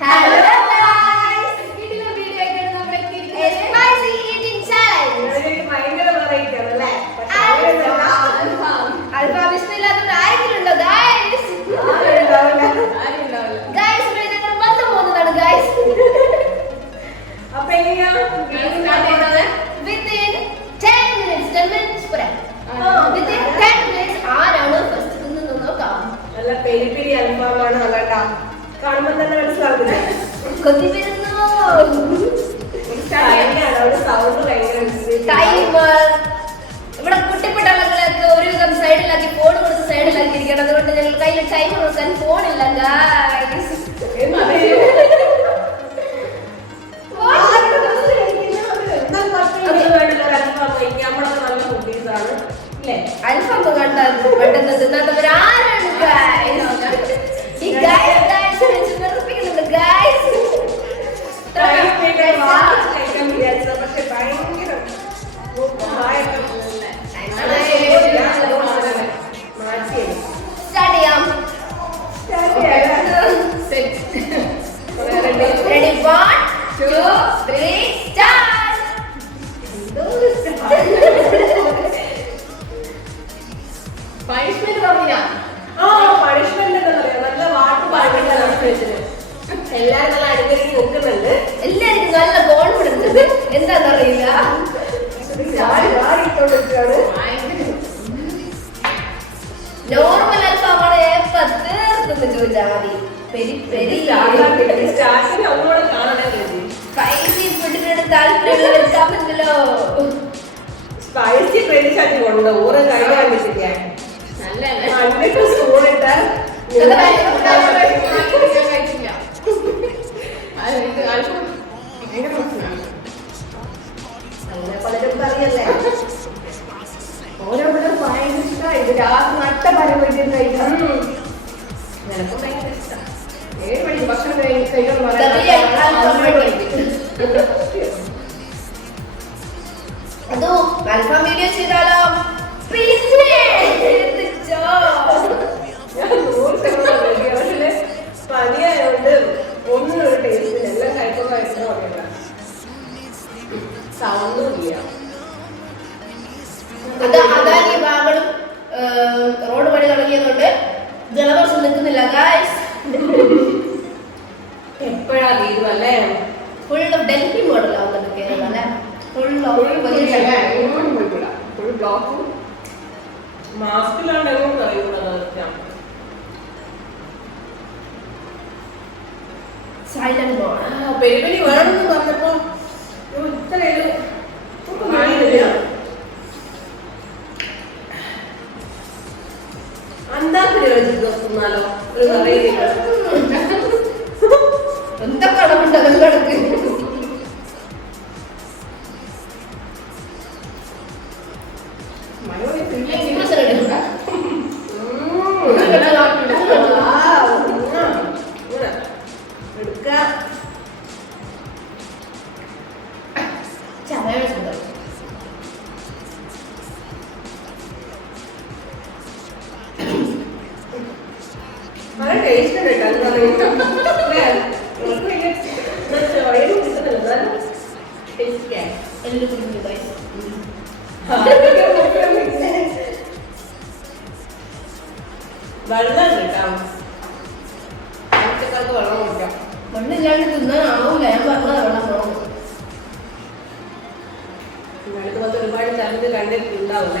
Hello കൊതി വരുന്നു timer ഇവിടെ കുട്ടിപ്പട്ടാളങ്ങളൊക്കെ ഒരുവിധം സൈഡിലാക്കി ഫോൺ കൊടുത്ത് സൈഡിലാക്കി ഇരിക്കണം. അതുകൊണ്ട് ഞങ്ങൾ കയ്യിൽ ടൈമർ കൊടുക്കാൻ ഫോണില്ല അൽഫാം കണ്ടാൽ പെട്ടെന്ന് തിന്നാത്തവർ പണിഷ്മെന്റ് പറഞ്ഞില്ല. ആ പണിഷ്മെന്റ് എന്താ നല്ല വാട്ട് പാടില്ല എല്ലാരും നല്ല അടിക്കടി നോക്കുന്നുണ്ട്. എല്ലാവർക്കും നല്ല കോൺഫിഡൻസ് ഉണ്ട് ചാടി ഇട്ടോണ്ടിരിക്കുകയാണ് നോർമൽ അൽഫാമാണ് പത്ത് ചോദിച്ചാൽ മതി പെരി പെരി. സ്റ്റാർട്ടിങ് ഒന്നുകൂടെ കാണണേ സ്പൈസി ഫുഡിനോട് താല്പര്യമുള്ളവർ കമന്റിലോ സ്പൈസി പ്രേരിച്ചാട്ടി കൊണ്ട്? ഓരോ I wanted to. അത് അതാണ് ഈ ഭാഗങ്ങളും റോഡ് പണി തുടങ്ങിയതുകൊണ്ട് ജലദോഷം നിൽക്കുന്നില്ല. ഗായ്സ് എപ്പോഴാ തീരുവല്ലേ ഫുൾ ഡൽഹി മോഡലാവുന്നുണ്ട് കേരളം അല്ലെ? ഫുൾ ഫുൾ ബ്ലോക്കും മാസ്കിലാണ് എങ്ങോട്ട് അറിയുന്നത് സൈലന്റ് പെരുപരി വേണമെന്ന് പറഞ്ഞപ്പോ ഒരു അന്താപ്പിനെ വെച്ചിട്ട് തിന്നാലോ ഒരു വെറൈറ്റി എന്താ കടമുണ്ട് അതിലടക്ക് എടുക്കാം വെള്ളം കിട്ടാം പച്ചക്കൾക്ക് വെള്ളം കുടിക്കാം മണ്ണില്ലാണ്ട് തിന്നാൻ ആവൂല ഞാൻ പറഞ്ഞതാ വെള്ളം വേണം അടുത്ത പത്ത് ഒരുപാട് ചലഞ്ച് കണ്ടിട്ടുണ്ടാവില്ല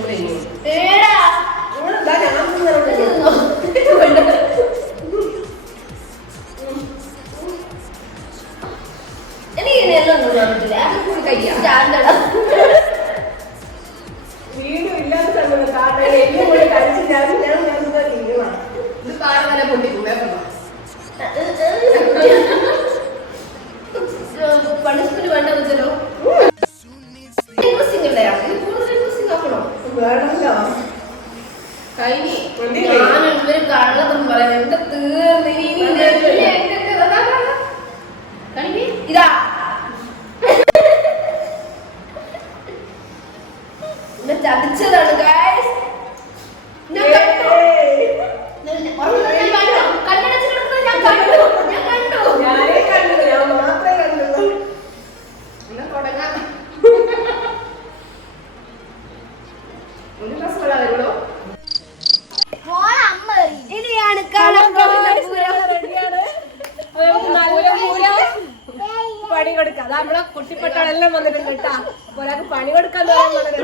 ഞാൻ ഇനിയാണ് പണി കൊടുക്കുക അതാ നമ്മളെ കുട്ടിപ്പട്ടാളെല്ലാം വന്നിട്ടുണ്ട് കേട്ടാ. അപ്പൊ പണി കൊടുക്കാൻ തോന്നുന്നത്